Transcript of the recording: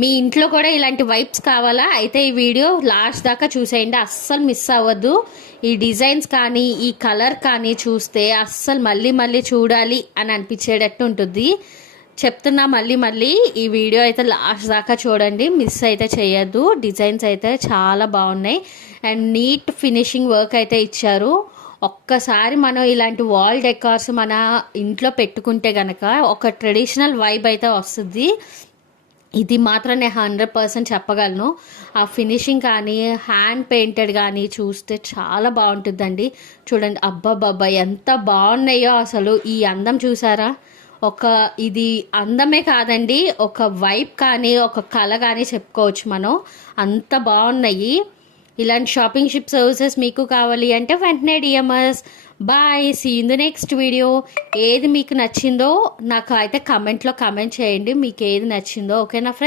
మీ ఇంట్లో కూడా ఇలాంటి వైబ్స్ కావాలా? అయితే ఈ వీడియో లాస్ట్ దాకా చూసేయండి, అస్సలు మిస్ అవ్వద్దు. ఈ డిజైన్స్ కానీ ఈ కలర్ కానీ చూస్తే అస్సలు మళ్ళీ మళ్ళీ చూడాలి అని అనిపించేటట్టు ఉంటుంది. చెప్తున్నా మళ్ళీ మళ్ళీ ఈ వీడియో అయితే లాస్ట్ దాకా చూడండి, మిస్ అయితే చేయొద్దు. డిజైన్స్ అయితే చాలా బాగున్నాయి అండ్ నీట్ ఫినిషింగ్ వర్క్ అయితే ఇచ్చారు. ఒక్కసారి మనం ఇలాంటి వాల్ డెకార్స్ మన ఇంట్లో పెట్టుకుంటే కనుక ఒక ట్రెడిషనల్ వైబ్ అయితే వస్తుంది. ఇది మాత్రం నేను 100% చెప్పగలను. ఆ ఫినిషింగ్ కానీ హ్యాండ్ పెయింటెడ్ కానీ చూస్తే చాలా బాగుంటుందండి. చూడండి, అబ్బాబ్బాబ్బా ఎంత బాగున్నాయో అసలు. ఈ అందం చూసారా? ఇది అందమే కాదండి, ఒక వైబ్ కానీ ఒక కళ కానీ చెప్పుకోవచ్చు మనం. అంత బాగున్నాయి. ఇలాంటి షాపింగ్ షిప్ సర్వీసెస్ మీకు కావాలి అంటే వెంటనే DMs. Bye, see in the next video. ఏది మీకు నచ్చిందో నాకు అయితే కమెంట్లో కమెంట్ చేయండి, మీకు ఏది నచ్చిందో. ఓకేనా ఫ్రెండ్స్?